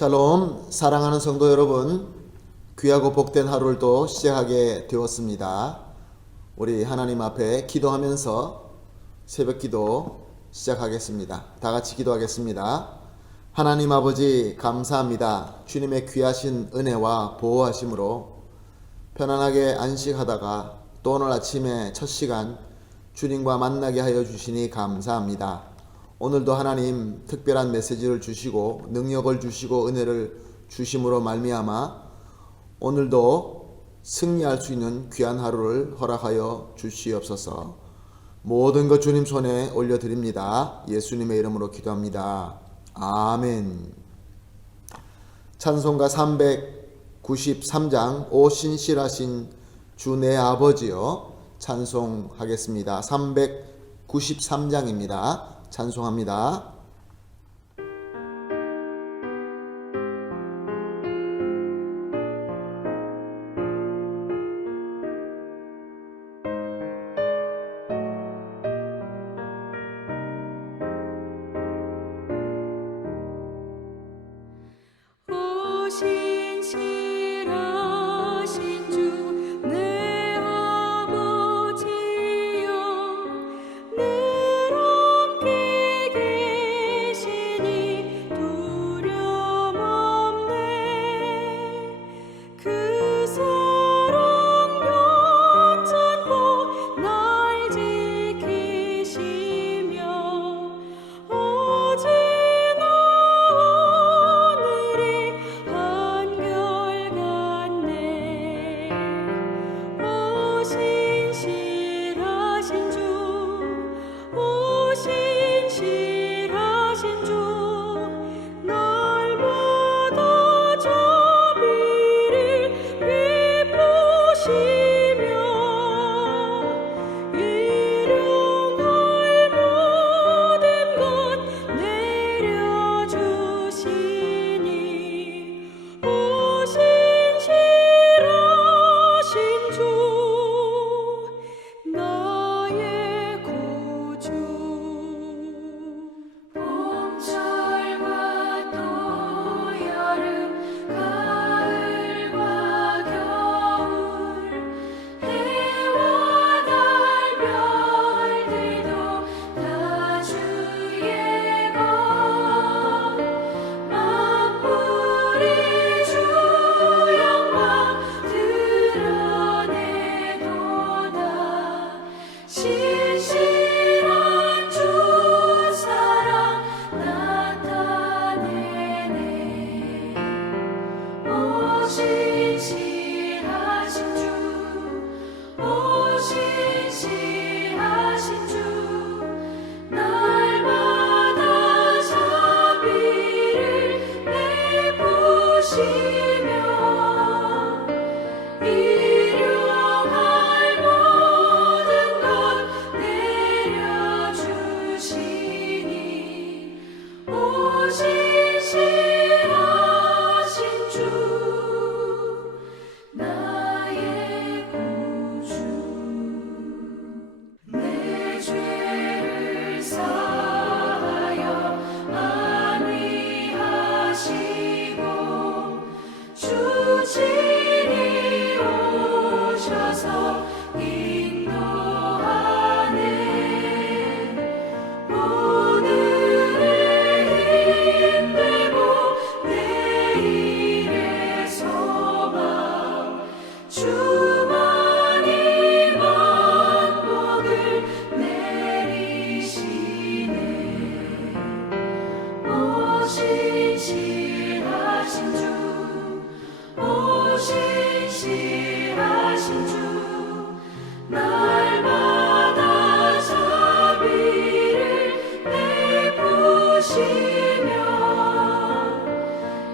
샬롬, 사랑하는 성도 여러분, 귀하고 복된 하루를 또 시작하게 되었습니다. 우리 하나님 앞에 기도하면서 새벽 기도 시작하겠습니다. 다 같이 기도하겠습니다. 하나님 아버지 감사합니다. 주님의 귀하신 은혜와 보호하심으로 편안하게 안식하다가 또 오늘 아침에 첫 시간 주님과 만나게 하여 주시니 감사합니다. 오늘도 하나님 특별한 메시지를 주시고 능력을 주시고 은혜를 주심으로 말미암아 오늘도 승리할 수 있는 귀한 하루를 허락하여 주시옵소서. 모든 것 주님 손에 올려드립니다. 예수님의 이름으로 기도합니다. 아멘. 찬송가 393장 오 신실하신 주 내 아버지여 찬송하겠습니다. 393장입니다. 찬송합니다.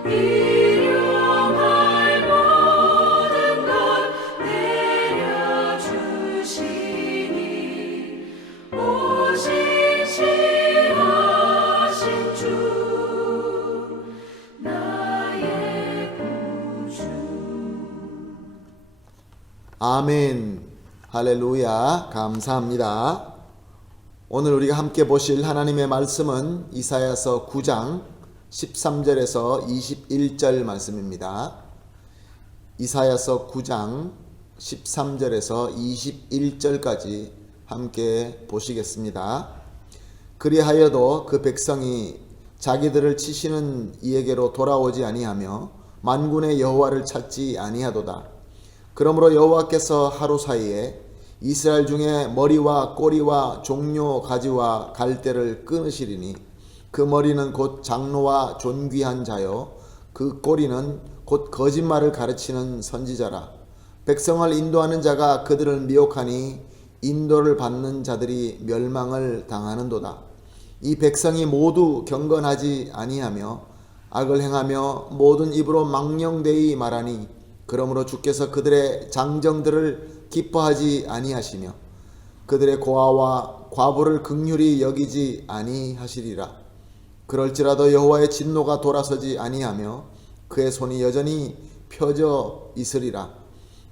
일용할 아멘. 할렐루야. 감사합니다. 오늘 우리가 함께 보실 하나님의 말씀은 이사야서 9장 13절에서 21절 말씀입니다. 이사야서 9장 13절에서 21절까지 함께 보시겠습니다. 그리하여도 그 백성이 자기들을 치시는 이에게로 돌아오지 아니하며 만군의 여호와를 찾지 아니하도다. 그러므로 여호와께서 하루 사이에 이스라엘 중에 머리와 꼬리와 종료 가지와 갈대를 끊으시리니 그 머리는 곧 장로와 존귀한 자요 그 꼬리는 곧 거짓말을 가르치는 선지자라. 백성을 인도하는 자가 그들을 미혹하니 인도를 받는 자들이 멸망을 당하는도다. 이 백성이 모두 경건하지 아니하며 악을 행하며 모든 입으로 망령되이 말하니 그러므로 주께서 그들의 장정들을 기뻐하지 아니하시며 그들의 고아와 과부를 긍휼히 여기지 아니하시리라. 그럴지라도 여호와의 진노가 돌아서지 아니하며 그의 손이 여전히 펴져 있으리라.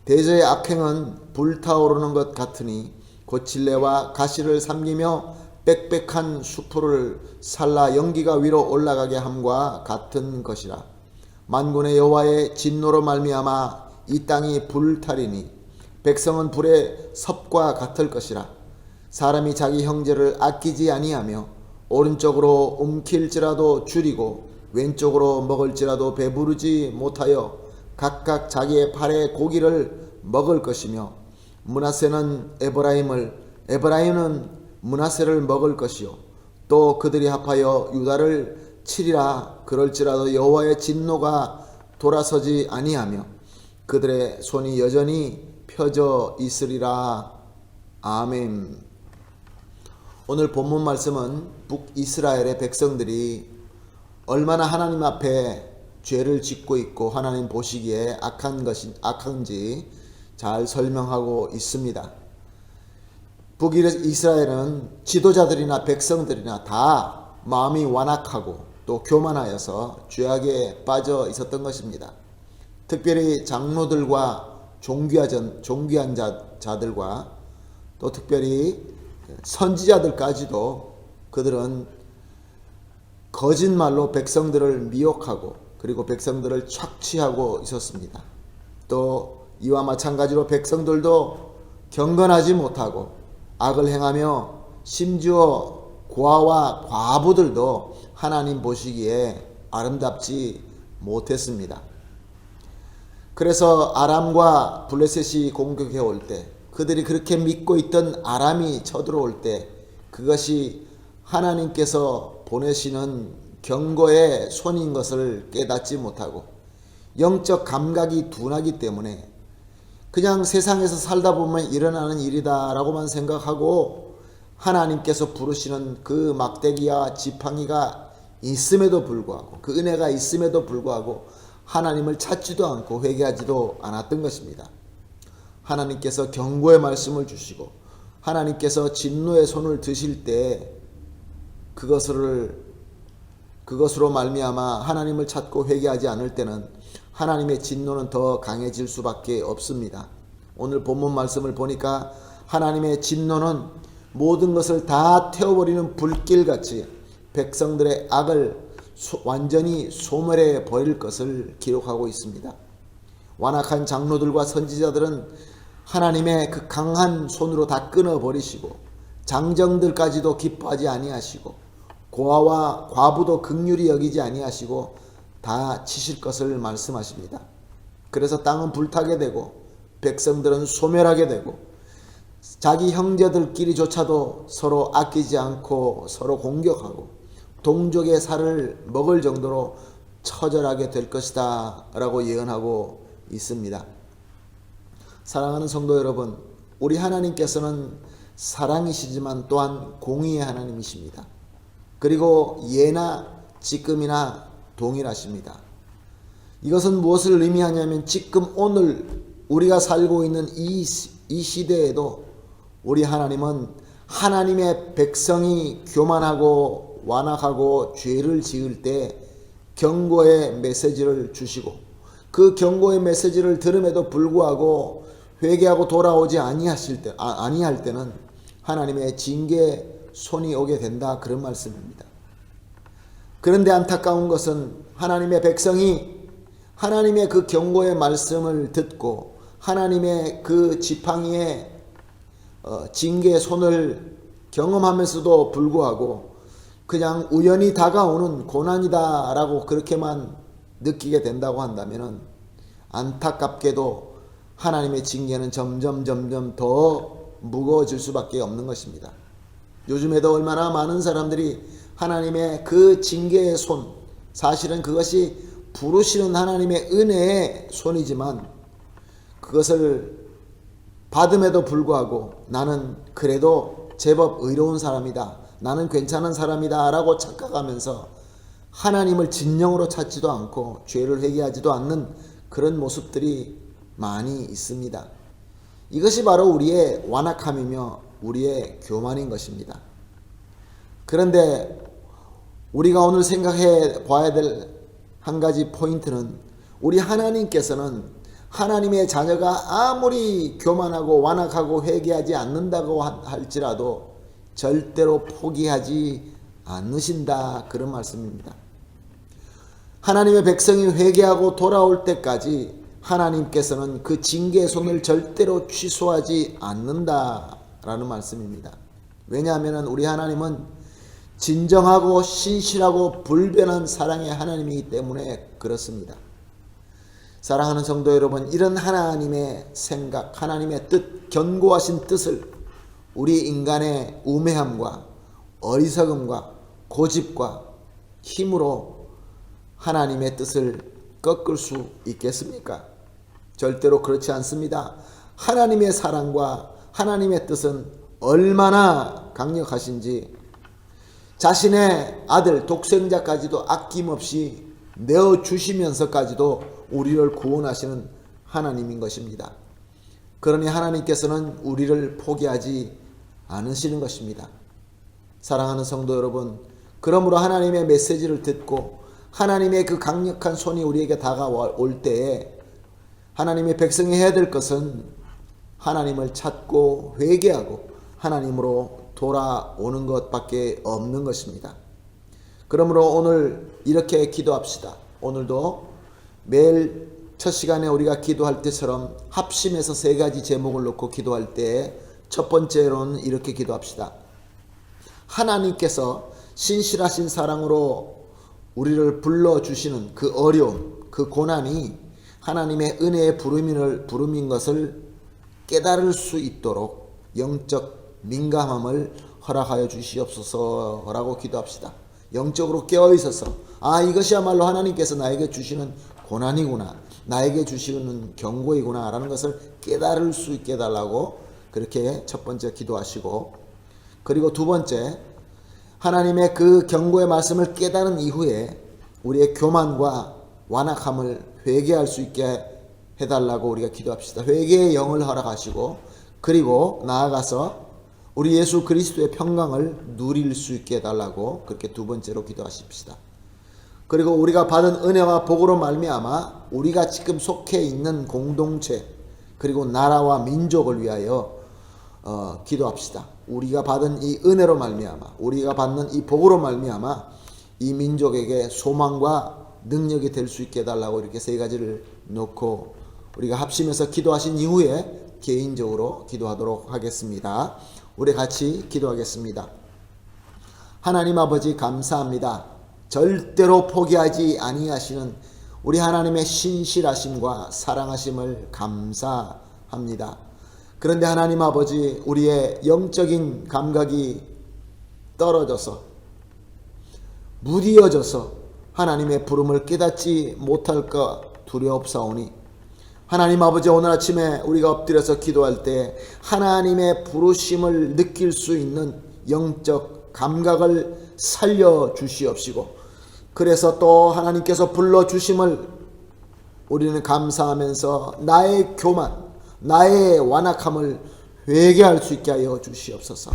대저의 악행은 불타오르는 것 같으니 고칠레와 가시를 삼기며 빽빽한 수풀을 살라 연기가 위로 올라가게 함과 같은 것이라. 만군의 여호와의 진노로 말미암아 이 땅이 불타리니 백성은 불의 섭과 같을 것이라. 사람이 자기 형제를 아끼지 아니하며 오른쪽으로 움킬지라도 줄이고 왼쪽으로 먹을지라도 배부르지 못하여 각각 자기의 팔의 고기를 먹을 것이며 므낫세는 에브라임은 므낫세를 먹을 것이요 또 그들이 합하여 유다를 치리라. 그럴지라도 여호와의 진노가 돌아서지 아니하며 그들의 손이 여전히 펴져 있으리라. 아멘. 오늘 본문 말씀은 북이스라엘의 백성들이 얼마나 하나님 앞에 죄를 짓고 있고 하나님 보시기에 악한지 잘 설명하고 있습니다. 북이스라엘은 지도자들이나 백성들이나 다 마음이 완악하고 또 교만하여서 죄악에 빠져 있었던 것입니다. 특별히 장로들과 존귀한 자들과 또 특별히 선지자들까지도 그들은 거짓말로 백성들을 미혹하고 그리고 백성들을 착취하고 있었습니다. 또 이와 마찬가지로 백성들도 경건하지 못하고 악을 행하며 심지어 고아와 과부들도 하나님 보시기에 아름답지 못했습니다. 그래서 아람과 블레셋이 공격해 올 때 그들이 그렇게 믿고 있던 아람이 쳐들어올 때 그것이 하나님께서 보내시는 경고의 손인 것을 깨닫지 못하고 영적 감각이 둔하기 때문에 그냥 세상에서 살다 보면 일어나는 일이다라고만 생각하고 하나님께서 부르시는 그 막대기와 지팡이가 있음에도 불구하고 그 은혜가 있음에도 불구하고 하나님을 찾지도 않고 회개하지도 않았던 것입니다. 하나님께서 경고의 말씀을 주시고 하나님께서 진노의 손을 드실 때 그것으로 말미암아 하나님을 찾고 회개하지 않을 때는 하나님의 진노는 더 강해질 수밖에 없습니다. 오늘 본문 말씀을 보니까 하나님의 진노는 모든 것을 다 태워버리는 불길같이 백성들의 악을 완전히 소멸해 버릴 것을 기록하고 있습니다. 완악한 장로들과 선지자들은 하나님의 그 강한 손으로 다 끊어버리시고 장정들까지도 기뻐하지 아니하시고 고아와 과부도 긍휼히 여기지 아니하시고 다 치실 것을 말씀하십니다. 그래서 땅은 불타게 되고 백성들은 소멸하게 되고 자기 형제들끼리조차도 서로 아끼지 않고 서로 공격하고 동족의 살을 먹을 정도로 처절하게 될 것이다 라고 예언하고 있습니다. 사랑하는 성도 여러분, 우리 하나님께서는 사랑이시지만 또한 공의의 하나님이십니다. 그리고 예나 지금이나 동일하십니다. 이것은 무엇을 의미하냐면 지금 오늘 우리가 살고 있는 이 시대에도 우리 하나님은 하나님의 백성이 교만하고 완악하고 죄를 지을 때 경고의 메시지를 주시고 그 경고의 메시지를 들음에도 불구하고 회개하고 돌아오지 아니할 때는 하나님의 징계 손이 오게 된다, 그런 말씀입니다. 그런데 안타까운 것은 하나님의 백성이 하나님의 그 경고의 말씀을 듣고 하나님의 그 지팡이의 징계의 손을 경험하면서도 불구하고 그냥 우연히 다가오는 고난이다라고 그렇게만 느끼게 된다고 한다면 안타깝게도 하나님의 징계는 점점 더 무거워질 수밖에 없는 것입니다. 요즘에도 얼마나 많은 사람들이 하나님의 그 징계의 손, 사실은 그것이 부르시는 하나님의 은혜의 손이지만 그것을 받음에도 불구하고 나는 그래도 제법 의로운 사람이다, 나는 괜찮은 사람이다 라고 착각하면서 하나님을 진정으로 찾지도 않고 죄를 회개하지도 않는 그런 모습들이 많이 있습니다. 이것이 바로 우리의 완악함이며 우리의 교만인 것입니다. 그런데 우리가 오늘 생각해 봐야 될 한 가지 포인트는, 우리 하나님께서는 하나님의 자녀가 아무리 교만하고 완악하고 회개하지 않는다고 할지라도 절대로 포기하지 않으신다, 그런 말씀입니다. 하나님의 백성이 회개하고 돌아올 때까지 하나님께서는 그 징계의 손을 절대로 취소하지 않는다라는 말씀입니다. 왜냐하면 우리 하나님은 진정하고 신실하고 불변한 사랑의 하나님이기 때문에 그렇습니다. 사랑하는 성도 여러분, 이런 하나님의 생각, 하나님의 뜻, 견고하신 뜻을 우리 인간의 우매함과 어리석음과 고집과 힘으로 하나님의 뜻을 꺾을 수 있겠습니까? 절대로 그렇지 않습니다. 하나님의 사랑과 하나님의 뜻은 얼마나 강력하신지 자신의 아들 독생자까지도 아낌없이 내어주시면서까지도 우리를 구원하시는 하나님인 것입니다. 그러니 하나님께서는 우리를 포기하지 않으시는 것입니다. 사랑하는 성도 여러분, 그러므로 하나님의 메시지를 듣고 하나님의 그 강력한 손이 우리에게 다가올 때에 하나님의 백성이 해야 될 것은 하나님을 찾고 회개하고 하나님으로 돌아오는 것밖에 없는 것입니다. 그러므로 오늘 이렇게 기도합시다. 오늘도 매일 첫 시간에 우리가 기도할 때처럼 합심해서 세 가지 제목을 놓고 기도할 때 첫 번째로는 이렇게 기도합시다. 하나님께서 신실하신 사랑으로 우리를 불러주시는 그 어려움, 그 고난이 하나님의 은혜의 부름인 것을 깨달을 수 있도록 영적 민감함을 허락하여 주시옵소서라고 기도합시다. 영적으로 깨어있어서 이것이야말로 하나님께서 나에게 주시는 고난이구나, 나에게 주시는 경고이구나 라는 것을 깨달을 수 있게 해달라고 그렇게 첫 번째 기도하시고, 그리고 두 번째, 하나님의 그 경고의 말씀을 깨달은 이후에 우리의 교만과 완악함을 회개할 수 있게 해달라고 우리가 기도합시다. 회개의 영을 허락하시고, 그리고 나아가서 우리 예수 그리스도의 평강을 누릴 수 있게 해달라고 그렇게 두 번째로 기도하십시다. 그리고 우리가 받은 은혜와 복으로 말미암아 우리가 지금 속해 있는 공동체 그리고 나라와 민족을 위하여 기도합시다. 우리가 받은 이 은혜로 말미암아, 우리가 받는 이 복으로 말미암아 이 민족에게 소망과 능력이 될 수 있게 해달라고 이렇게 세 가지를 놓고 우리가 합심해서 기도하신 이후에 개인적으로 기도하도록 하겠습니다. 우리 같이 기도하겠습니다. 하나님 아버지, 감사합니다. 절대로 포기하지 아니하시는 우리 하나님의 신실하심과 사랑하심을 감사합니다. 그런데 하나님 아버지, 우리의 영적인 감각이 떨어져서 무디어져서 하나님의 부름을 깨닫지 못할까 두려옵사오니, 하나님 아버지, 오늘 아침에 우리가 엎드려서 기도할 때 하나님의 부르심을 느낄 수 있는 영적 감각을 살려주시옵시고, 그래서 또 하나님께서 불러주심을 우리는 감사하면서 나의 교만, 나의 완악함을 회개할 수 있게 하여 주시옵소서.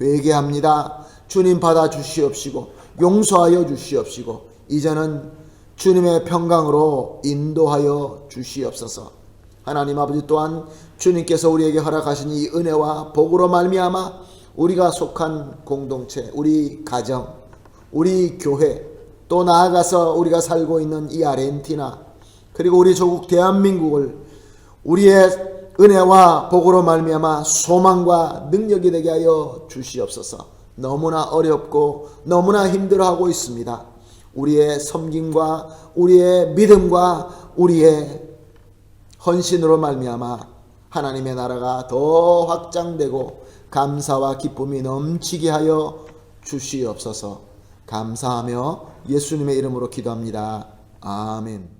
회개합니다. 주님 받아주시옵시고 용서하여 주시옵시고 이제는 주님의 평강으로 인도하여 주시옵소서. 하나님 아버지 또한 주님께서 우리에게 허락하신 이 은혜와 복으로 말미암아 우리가 속한 공동체, 우리 가정, 우리 교회, 또 나아가서 우리가 살고 있는 이 아르헨티나, 그리고 우리 조국 대한민국을 우리의 은혜와 복으로 말미암아 소망과 능력이 되게 하여 주시옵소서. 너무나 어렵고 너무나 힘들어하고 있습니다. 우리의 섬김과 우리의 믿음과 우리의 헌신으로 말미암아 하나님의 나라가 더 확장되고 감사와 기쁨이 넘치게 하여 주시옵소서. 감사하며 예수님의 이름으로 기도합니다. 아멘.